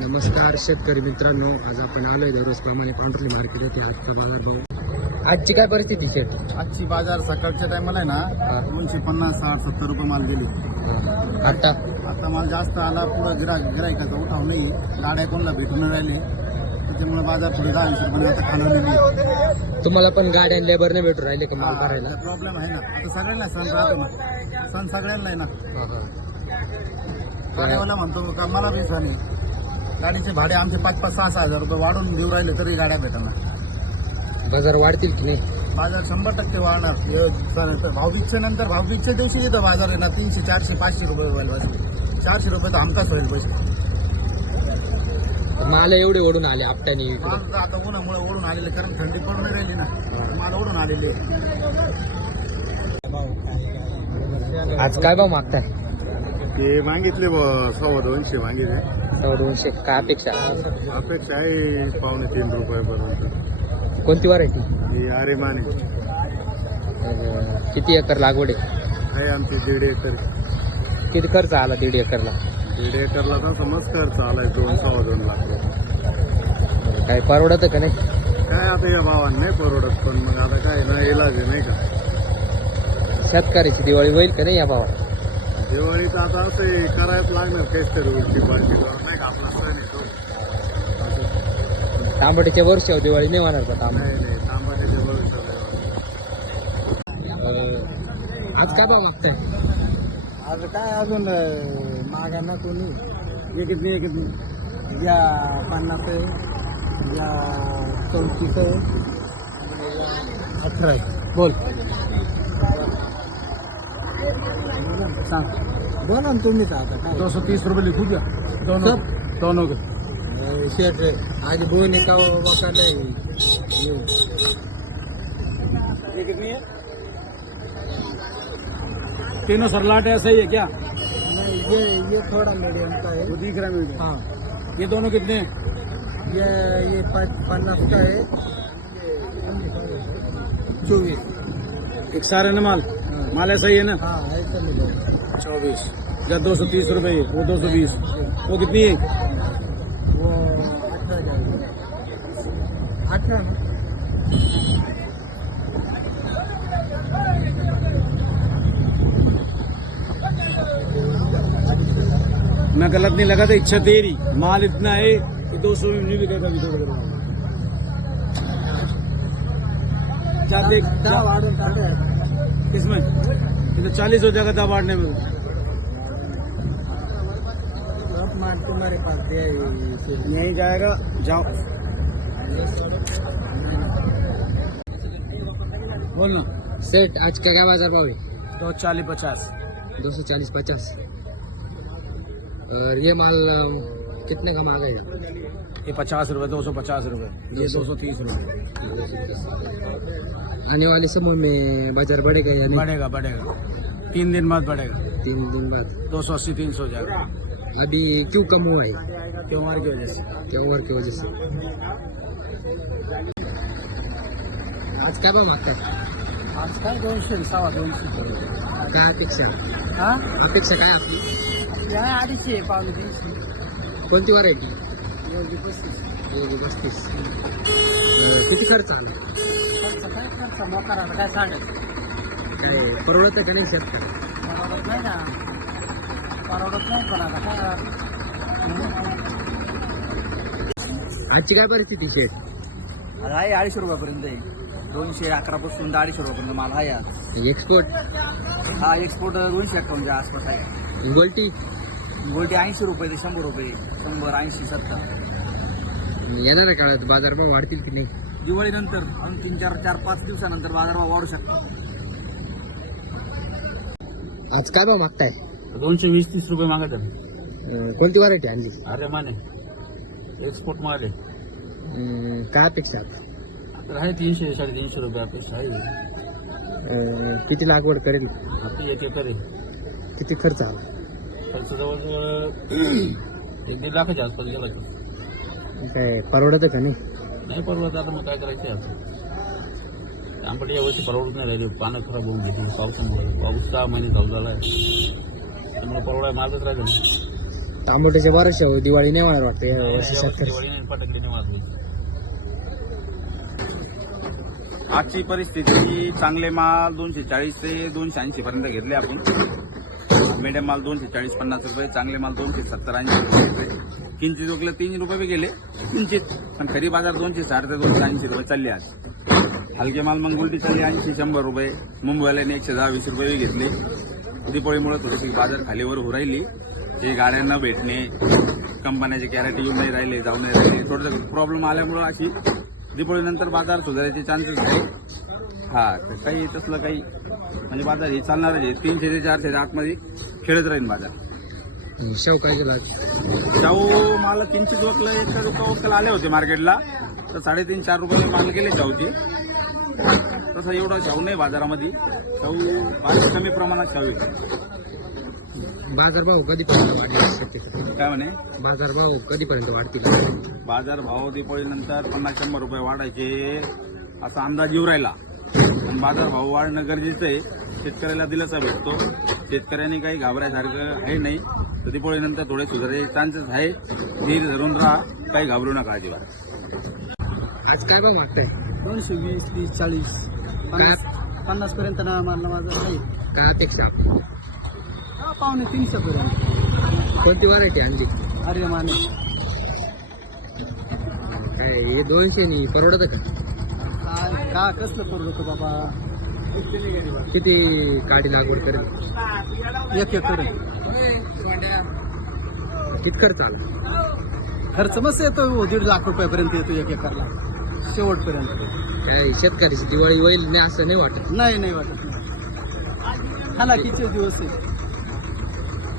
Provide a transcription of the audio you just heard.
नमस्कार शेतकरी मित्रांनो, आज आपण आलोय दररोजप्रमाणे पांढरी मार्केट येथे आजचा बाजार भाव आजची काय परिस्थिती शेत आजची बाजार सकाळच्या टायमाला आहे ना 250, 60, 70 रुपये माल गेली. आता माल जास्त आला, पुढं गिरायकाचा उठाव नाही, गाड्या कोणाला भेटून नाही राहिले, त्याच्यामुळे बाजार पुढे 10 रुपये आता खालवलेली. तुम्हाला पण गाड्या लेबर नाही भेटून राहिले का माल भरायला? प्रॉब्लेम आहे ना, आता सगळ्यांना सण राहतो ना, सण सगळ्यांना आहे ना. गाड्यावाला म्हणतो का मला बी सण आहे, गाडीचे भाडे आमचे 5-5, 6-6 हजार रुपये वाढून देऊ राहिले तरी गाड्या भेटणार. बाजार वाढतील की नाही? बाजार 100% वाढणार. भाऊबीजच्या नंतर भाऊबीजच्या दिवशी इथं बाजार आहे ना 300, 400, 500 रुपये व्हायला पाहिजे. 400 रुपये तर हमखास व्हायला पाहिजे. माल एवढे ओढून आले आपट्याने. माल आता उन्हामुळे ओढून आलेले, कारण थंडी पडून नाही राहिली ना, माल ओढून आलेले. आज काय भाव मागताय? ते मागितले 250 मागितले. 200. काय अपेक्षा? अपेक्षा आहे 2.5-3 रुपयापर्यंत. कोणती व्हरायटी? अरे माने. किती एकर लागवड आहे? आमची 1.5 एकर. किती खर्च आला 1.5 एकरला? 1.5 एकरला तर समज खर्च आलाय 2-2.25 लाख. काय परवडत का नाही? काय आता या भावानं नाही परवडत, पण मग आता काय ना इलाज आहे नाही का. शेतकऱ्याची दिवाळी होईल का नाही या भावात? दिवाळीत आता असं करायच लागणार काहीच तरी उलटी पालटी नाही का, आपला सण येतो. तांबटीच्या वर्षावर दिवाळी नाही होणार का? नाही तांबाट्याच्या भविष्यात. आज काय भाव मागताय? आज काय अजून मागा ना कोणी एकच नाही, या 50 आहे, या 34 आहे, 18 आहे. बोल सांग, बोला ना तुम्हीच. आता 230 रुपये लिखू द्या. दोनों के शेट आज बोने का वका नहीं. ये कितनी है? तीनों सरलाट है, सही है क्या? नहीं, ये थोड़ा मीडियम का है, वो दिख रहा है मीडियम. हाँ, ये दोनों कितने हैं? ये 50 का है, 24. एक सारे ना माल. माल ऐसा ही है ना? हाँ ऐसा मिलेगा. 24 या 230 रुपये, वो 220. वो कितनी है? वो 18 ना. मैं गलत नहीं लगा था, इच्छा तेरी. माल इतना है कि 200 में नहीं बिकेगा. क्या देख किसमें? तो 40 हो जाएगा था बांटने में. तुम्हारे पास नहीं जाएगा, जाओ. बोल ना सेठ, आज का क्या बाजार भाव है? 240-50. 240-50. और ये माल कितने का मांगा है? ये 50 रुपये, 250 रुपये, ये 230 रुपये. आने वाले समय में बाजार बढ़ेगा या नहीं? बढ़ेगा 3 दिन बाद बढ़ेगा. 3 दिन बाद 280-300 हो जाएगा. अभी क्यों कम हुआ है? त्योहार की वजह से. त्योहार की वजह से. आज काय भाव मागताय? आज काय 200, 250. काय अपेक्षा? हाँ, अपेक्षा काय आपली? या 250, 300. कोणती व्हरायटी? 35. 35. किती खर्च आला? खर्च मोकार काय सांगत. काय परवडत का नाही शेतकरी? परवडत नाही ना, परवडत नाही. पण आता काय आजची काय परिस्थिती शेत? आहे 250 रुपयापर्यंत आहे. 211 पासून 250 रुपयापर्यंत माल आहे. एक्सपोर्ट? हा एक्सपोर्ट 251 आसपास आहे. गोल्टी? गोल्टी 80 रुपये ते 100 रुपये, 100, 80, 70. येणाऱ्या काळात बाजारभाव वाढतील की नाही? दिवाळीनंतर 3-4-5 दिवसानंतर बाजारभाव वाढू शकतो. आज काय भाव मागताय? 220-30 रुपये मागत आहे. कोणती व्हरायटी आणली? अरे माने एक्सपोर्ट माल आहे. काय अपेक्षा आता? आता आहे 300-350 रुपये अपेक्षा आहे. किती लागवड करेल? आता 1 एकर आहे. किती खर्च आला? खर्च जवळजवळ 1-1.5 लाखाच्या आसपास गेला. काय परवडत का नाही? नाही परवडत. आता मग काय करायचं आता? आंबट यावर्षी परवडत नाही राहिले, पानं खराब होऊन गेली पावसामुळे. पाऊस 6 महिने चालू झाला आहे, त्यामुळे परवडाय मागच राहिलं. तांबट्याच्या बाराशे दिवाळी नाही होणार वाटतं या वर्षी शेतकरी. आजची परिस्थिती चांगले माल 240 ते 280 पर्यंत घेतले आपण. मीडियम माल 240-50 रुपये, चांगले माल 270-80 रुपये. किंचित वगैरे 3 रुपये बी गेले किंचित, पण खरी बाजार 260 ते 280 रुपये चालले आज. हलके माल मग उलटी चालली 80-100 रुपये. मुंबईवाल्याने 110-20 रुपये बी घेतले. दीपावलीमुळे थोडीशी बाजार खालीवर होऊ राहिली. हे गाड्या न भेटणे, कंपन्याचे गॅरंटी येऊन नाही राहिले, जाऊन नाही राहिले, थोडंसं प्रॉब्लेम आल्यामुळं अशी दीपावलीनंतर बाजार सुधारायचे चान्सेस आहे. हा, तर काही तसलं काही म्हणजे बाजार हे चालणार आहे. 300 ते 400 आतमध्ये खेळत राहील बाजार. शेव काय केलं? शाहू माल किंचित वकलं 1 रुपये वकल आले होते मार्केटला, तर 3.5-4 रुपये माल गेले शाहूचे. तसं एवढा शाहू नाही बाजारामध्ये. शाहू बाजार कमी प्रमाणात शाहू आहे. बाजारभाव कधीपर्यंत वाढतील शक्यतो? काय म्हणे? बाजारभाव कधीपर्यंत वाढतील? बाजार भाव दीपावलीनंतर 50-100 रुपये वाढायचे असा अंदाज येऊ राहिला. पण बाजार भाव वाढणं गरजेचं आहे. शेतकऱ्याला दिलासा भेटतो. शेतकऱ्यांनी काही घाबरायसारखं आहे नाही. तर दीपावलीनंतर थोडे सुधारायचे चान्सेस आहे. धीर धरून राहा, काही घाबरू नका अजिबात. आज काय भाव मागताय? 220, 30, 40, 50 पर्यंत ना मारला माझा नाही. काय अपेक्षा? पावणे 300 पर्यंत. कोणती व्हरायटी आणली? अरे माने काय हे 200 नी परवडत का? काय का कसलं परवडतं बाबा. किती काडी लागवड करेल? 1 एकर. किती खर्च आला? खर्च मस्त येतो 1.5 लाख रुपयापर्यंत येतो 1 एकरला शेवटपर्यंत. काय शेतकऱ्याची दिवाळी होईल नाही असं नाही वाटत? नाही वाटत. हालाकीचे दिवस आहे.